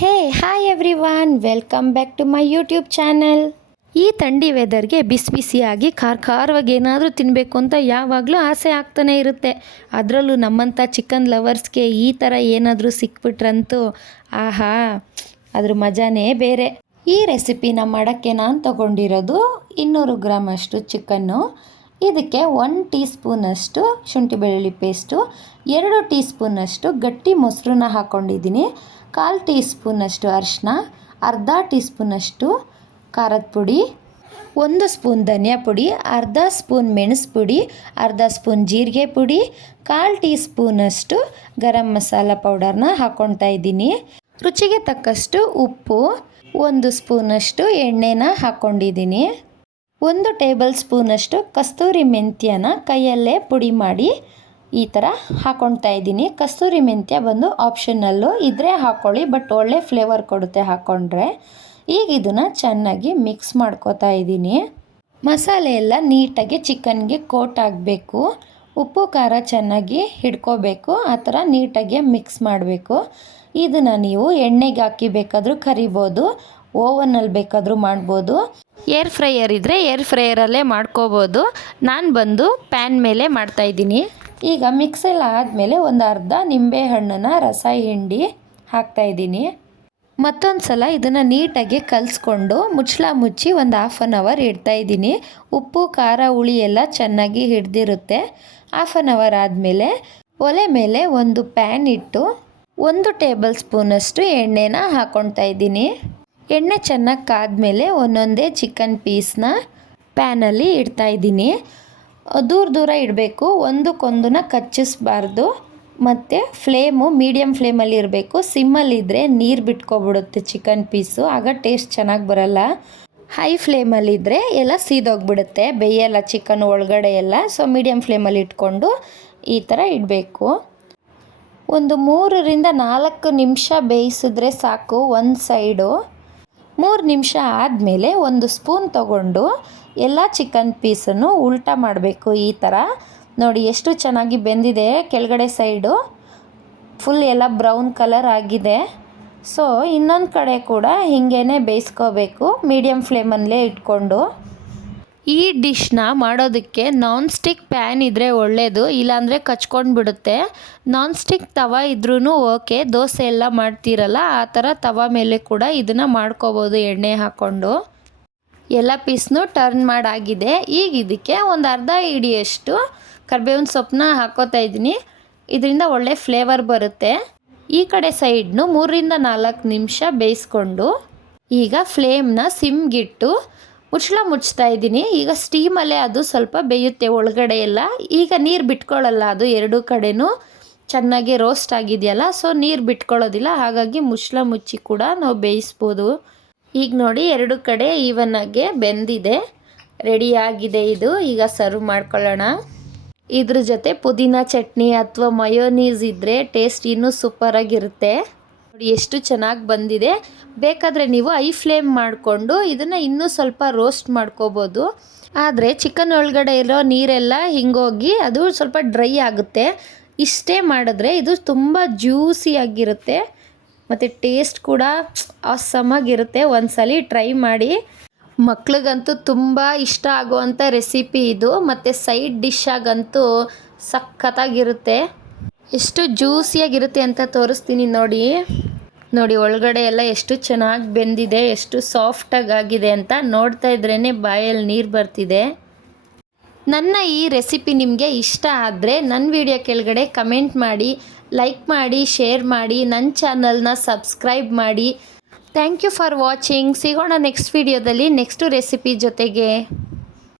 Hey hi everyone welcome back to my YouTube channel ಈ ಥಂಡಿ ವೆದರ್ಗೆ ಬಿಸಿ ಬಿಸಿಯಾಗಿ ಖಾರ ಖಾರವಾಗಿ ಏನಾದರೂ ತಿನ್ನಬೇಕು ಅಂತ ಯಾವಾಗಲೂ ಆಸೆ ಆಗ್ತಾನೆ ಇರುತ್ತೆ. ಅದರಲ್ಲೂ ನಮ್ಮಂಥ ಚಿಕನ್ ಲವರ್ಸ್ಗೆ ಈ ಥರ ಏನಾದರೂ ಸಿಕ್ಬಿಟ್ರಂತೂ ಆಹಾ, ಅದ್ರ ಮಜಾನೇ ಬೇರೆ. ಈ ರೆಸಿಪಿನ ಮಾಡೋಕ್ಕೆ ನಾನು ತಗೊಂಡಿರೋದು ಇನ್ನೂರು ಗ್ರಾಮ್ ಅಷ್ಟು ಚಿಕನ್ನು ಇದಕ್ಕೆ ಒನ್ ಟೀ ಸ್ಪೂನಷ್ಟು ಶುಂಠಿ ಬೆಳ್ಳುಳ್ಳಿ ಪೇಸ್ಟು ಎರಡು ಟೀ ಸ್ಪೂನಷ್ಟು ಗಟ್ಟಿ ಮೊಸರನ್ನ ಹಾಕ್ಕೊಂಡಿದ್ದೀನಿ ಕಾಲು ಟೀ ಸ್ಪೂನಷ್ಟು ಅರಿಶಿನ ಅರ್ಧ ಟೀ ಸ್ಪೂನಷ್ಟು ಖಾರದ ಪುಡಿ, ಒಂದು ಸ್ಪೂನ್ ಧನಿಯಾ ಪುಡಿ, ಅರ್ಧ ಸ್ಪೂನ್ ಮೆಣಸು ಪುಡಿ, ಅರ್ಧ ಸ್ಪೂನ್ ಜೀರಿಗೆ ಪುಡಿ, ಕಾಲು ಟೀ ಸ್ಪೂನಷ್ಟು ಗರಂ ಮಸಾಲ ಪೌಡರ್ನ ಹಾಕ್ಕೊಳ್ತಾ ಇದ್ದೀನಿ. ರುಚಿಗೆ ತಕ್ಕಷ್ಟು ಉಪ್ಪು, ಒಂದು ಸ್ಪೂನಷ್ಟು ಎಣ್ಣೆನ ಹಾಕ್ಕೊಂಡಿದ್ದೀನಿ ಒಂದು ಟೇಬಲ್ ಸ್ಪೂನಷ್ಟು ಕಸ್ತೂರಿ ಮೆಂತ್ಯನ ಕೈಯಲ್ಲೇ ಪುಡಿ ಮಾಡಿ ಈ ಥರ ಹಾಕ್ಕೊಳ್ತಾ ಇದ್ದೀನಿ. ಕಸ್ತೂರಿ ಮೆಂತ್ಯ ಬಂದು ಆಪ್ಷನಲ್ಲು ಇದ್ರೆ ಹಾಕ್ಕೊಳ್ಳಿ ಬಟ್ ಒಳ್ಳೆ ಫ್ಲೇವರ್ ಕೊಡುತ್ತೆ ಹಾಕ್ಕೊಂಡ್ರೆ ಈಗ ಇದನ್ನು ಚೆನ್ನಾಗಿ ಮಿಕ್ಸ್ ಮಾಡ್ಕೋತಾ ಇದ್ದೀನಿ. ಮಸಾಲೆ ಎಲ್ಲ ನೀಟಾಗಿ ಚಿಕನ್ಗೆ ಕೋಟ್ ಆಗಬೇಕು. ಉಪ್ಪು, ಖಾರ ಚೆನ್ನಾಗಿ ಹಿಡ್ಕೋಬೇಕು. ಆ ಥರ ನೀಟಾಗಿ ಮಿಕ್ಸ್ ಮಾಡಬೇಕು. ಇದನ್ನು ನೀವು ಎಣ್ಣೆಗೆ ಹಾಕಿ ಬೇಕಾದರೂ ಕರಿಬೋದು ಓವನಲ್ಲಿ ಬೇಕಾದರೂ ಮಾಡ್ಬೋದು. ಏರ್ ಫ್ರೈಯರ್ ಇದ್ದರೆ ಏರ್ ಫ್ರೈಯರಲ್ಲೇ ಮಾಡ್ಕೋಬೋದು. ನಾನು ಬಂದು ಪ್ಯಾನ್ ಮೇಲೆ ಮಾಡ್ತಾಯಿದ್ದೀನಿ ಈಗ ಮಿಕ್ಸ್ ಎಲ್ಲ ಆದಮೇಲೆ ಒಂದು ಅರ್ಧ ನಿಂಬೆ ಹಣ್ಣನ್ನು ರಸ ಹಿಂಡಿ ಹಾಕ್ತಾಯಿದ್ದೀನಿ ಮತ್ತೊಂದು ಸಲ ಇದನ್ನು ನೀಟಾಗಿ ಕಲಿಸ್ಕೊಂಡು ಮುಚ್ಚಳ ಮುಚ್ಚಿ ಒಂದು ಹಾಫ್ ಆನ್ ಅವರ್ ಇಡ್ತಾಯಿದ್ದೀನಿ ಉಪ್ಪು, ಖಾರ, ಹುಳಿ ಎಲ್ಲ ಚೆನ್ನಾಗಿ ಹಿಡ್ದಿರುತ್ತೆ. ಹಾಫ್ ಆನ್ ಅವರ್ ಆದಮೇಲೆ ಒಲೆ ಮೇಲೆ ಒಂದು ಪ್ಯಾನ್ ಇಟ್ಟು ಒಂದು ಟೇಬಲ್ ಸ್ಪೂನಷ್ಟು ಎಣ್ಣೆನ ಹಾಕ್ಕೊಳ್ತಾ ಇದ್ದೀನಿ. ಎಣ್ಣೆ ಚೆನ್ನಾಗಿ ಕಾದ್ಮೇಲೆ ಒಂದೊಂದೇ ಚಿಕನ್ ಪೀಸ್ನ ಪ್ಯಾನಲ್ಲಿ ಇಡ್ತಾ ಇದ್ದೀನಿ. ದೂರ ದೂರ ಇಡಬೇಕು. ಒಂದಕ್ಕೊಂದನ್ನ ಕಚ್ಚಿಸ್ಬಾರ್ದು. ಮತ್ತು ಫ್ಲೇಮು ಮೀಡಿಯಮ್ ಫ್ಲೇಮಲ್ಲಿ ಇರಬೇಕು. ಸಿಮ್ಮಲ್ಲಿದ್ದರೆ ನೀರು ಬಿಟ್ಕೊಬಿಡುತ್ತೆ ಚಿಕನ್ ಪೀಸು. ಆಗ ಟೇಸ್ಟ್ ಚೆನ್ನಾಗಿ ಬರಲ್ಲ. ಹೈ ಫ್ಲೇಮಲ್ಲಿದ್ದರೆ ಎಲ್ಲ ಸೀದೋಗ್ಬಿಡುತ್ತೆ. ಬೇಯಲ್ಲ ಚಿಕನ್ ಒಳಗಡೆ ಎಲ್ಲ. ಸೊ ಮೀಡಿಯಮ್ ಫ್ಲೇಮಲ್ಲಿ ಇಟ್ಕೊಂಡು ಈ ಥರ ಇಡಬೇಕು. ಒಂದು ಮೂರರಿಂದ ನಾಲ್ಕು ನಿಮಿಷ ಬೇಯಿಸಿದ್ರೆ ಸಾಕು. ಒಂದು ಸೈಡು. ಮೂರು ನಿಮಿಷ ಆದಮೇಲೆ ಒಂದು ಸ್ಪೂನ್ ತಗೊಂಡು ಎಲ್ಲ ಚಿಕನ್ ಪೀಸನ್ನು ಉಲ್ಟಾ ಮಾಡಬೇಕು ಈ ಥರ ನೋಡಿ ಎಷ್ಟು ಚೆನ್ನಾಗಿ ಬೆಂದಿದೆ ಕೆಳಗಡೆ ಸೈಡು ಫುಲ್ ಎಲ್ಲ ಬ್ರೌನ್ ಕಲರ್ ಆಗಿದೆ. ಸೊ ಇನ್ನೊಂದು ಕಡೆ ಕೂಡ ಹೀಗೇ ಬೇಯಿಸ್ಕೋಬೇಕು ಮೀಡಿಯಮ್ ಫ್ಲೇಮಲ್ಲೇ ಇಟ್ಕೊಂಡು. ಈ ಡಿಶ್ನ ಮಾಡೋದಕ್ಕೆ ನಾನ್ ಸ್ಟಿಕ್ ಪ್ಯಾನ್ ಇದ್ದರೆ ಒಳ್ಳೆಯದು ಇಲ್ಲಾಂದರೆ ಕಚ್ಕೊಂಡು ಬಿಡುತ್ತೆ. ನಾನ್ ಸ್ಟಿಕ್ ತವ ಇದ್ರೂ ಓಕೆ ದೋಸೆ ಎಲ್ಲ ಮಾಡ್ತೀರಲ್ಲ, ಆ ಥರ ತವ ಮೇಲೆ ಕೂಡ ಇದನ್ನು ಮಾಡ್ಕೋಬೋದು ಎಣ್ಣೆ ಹಾಕ್ಕೊಂಡು ಎಲ್ಲ ಪೀಸ್ನು ಟರ್ನ್ ಮಾಡಾಗಿದೆ. ಈಗ ಇದಕ್ಕೆ ಒಂದು ಅರ್ಧ ಹಿಡಿಯಷ್ಟು ಕರ್ಬೇವಿನ ಸೊಪ್ಪನ್ನ ಹಾಕೋತಾ ಇದ್ದೀನಿ. ಇದರಿಂದ ಒಳ್ಳೆ ಫ್ಲೇವರ್ ಬರುತ್ತೆ. ಈ ಕಡೆ ಸೈಡ್ನು ಮೂರರಿಂದ ನಾಲ್ಕು ನಿಮಿಷ ಬೇಯಿಸ್ಕೊಂಡು ಈಗ ಫ್ಲೇಮ್ನ ಸಿಮ್ಗಿಟ್ಟು ಮುಚ್ಚಳ ಮುಚ್ತಾ ಇದ್ದೀನಿ. ಈಗ ಸ್ಟೀಮಲ್ಲೇ ಅದು ಸ್ವಲ್ಪ ಬೇಯುತ್ತೆ ಒಳಗಡೆ ಎಲ್ಲ. ಈಗ ನೀರು ಬಿಟ್ಕೊಳ್ಳಲ್ಲ, ಅದು ಎರಡೂ ಕಡೆನೂ ಚೆನ್ನಾಗಿ ರೋಸ್ಟ್ ಆಗಿದೆಯಲ್ಲ, ಸೊ ನೀರು ಬಿಟ್ಕೊಳ್ಳೋದಿಲ್ಲ. ಹಾಗಾಗಿ ಮುಚ್ಚಳ ಮುಚ್ಚಿ ಕೂಡ ನಾವು ಬೇಯಿಸ್ಬೋದು. ಈಗ ನೋಡಿ ಎರಡು ಕಡೆ ಈವನ್ನಾಗೆ ಬೆಂದಿದೆ. ರೆಡಿಯಾಗಿದೆ ಇದು. ಈಗ ಸರ್ವ್ ಮಾಡ್ಕೊಳ್ಳೋಣ. ಇದ್ರ ಜೊತೆ ಪುದೀನ ಚಟ್ನಿ ಅಥವಾ ಮಯೋನೀಸ್ ಇದ್ದರೆ ಟೇಸ್ಟ್ ಇನ್ನೂ ಸೂಪರಾಗಿರುತ್ತೆ ನೋಡಿ ಎಷ್ಟು ಚೆನ್ನಾಗಿ ಬಂದಿದೆ. ಬೇಕಾದರೆ ನೀವು ಐ ಫ್ಲೇಮ್ ಮಾಡಿಕೊಂಡು ಇದನ್ನು ಇನ್ನೂ ಸ್ವಲ್ಪ ರೋಸ್ಟ್ ಮಾಡ್ಕೋಬೋದು. ಆದರೆ ಚಿಕನ್ ಒಳಗಡೆ ಇರೋ ನೀರೆಲ್ಲ ಹಿಂಗೋಗಿ ಅದು ಸ್ವಲ್ಪ ಡ್ರೈ ಆಗುತ್ತೆ. ಇಷ್ಟೇ ಮಾಡಿದ್ರೆ ಇದು ತುಂಬ ಜ್ಯೂಸಿಯಾಗಿರುತ್ತೆ ಮತ್ತು ಟೇಸ್ಟ್ ಕೂಡ ಆಸಮಾಗಿರುತ್ತೆ ಒಂದ್ಸಲಿ ಟ್ರೈ ಮಾಡಿ. ಮಕ್ಳಿಗಂತೂ ತುಂಬ ಇಷ್ಟ ಆಗುವಂಥ ರೆಸಿಪಿ ಇದು. ಮತ್ತು ಸೈಡ್ ಡಿಶ್ಶಾಗಂತೂ ಸಖತ್ತಾಗಿರುತ್ತೆ. ಎಷ್ಟು ಜ್ಯೂಸಿಯಾಗಿರುತ್ತೆ ಅಂತ ತೋರಿಸ್ತೀನಿ ನೋಡಿ. ನೋಡಿ, ಒಳಗಡೆ ಎಲ್ಲ ಎಷ್ಟು ಚೆನ್ನಾಗಿ ಬೆಂದಿದೆ, ಎಷ್ಟು ಸಾಫ್ಟಾಗಿ ಆಗಿದೆ ಅಂತ ನೋಡ್ತಾ ಇದ್ರೇ ಬಾಯಲ್ಲಿ ನೀರು ಬರ್ತಿದೆ. ನನ್ನ ಈ ರೆಸಿಪಿ ನಿಮಗೆ ಇಷ್ಟ ಆದರೆ ನನ್ನ ವಿಡಿಯೋ ಕೆಳಗಡೆ ಕಮೆಂಟ್ ಮಾಡಿ. ಲೈಕ್ ಮಾಡಿ ಶೇರ್ ಮಾಡಿ ನನ್ನ ಚಾನಲ್ನ ಸಬ್ಸ್ಕ್ರೈಬ್ ಮಾಡಿ. ಥ್ಯಾಂಕ್ ಯು ಫಾರ್ ವಾಚಿಂಗ್ ಸಿಗೋಣ ನೆಕ್ಸ್ಟ್ ವಿಡಿಯೋದಲ್ಲಿ ನೆಕ್ಸ್ಟು ರೆಸಿಪಿ ಜೊತೆಗೆ.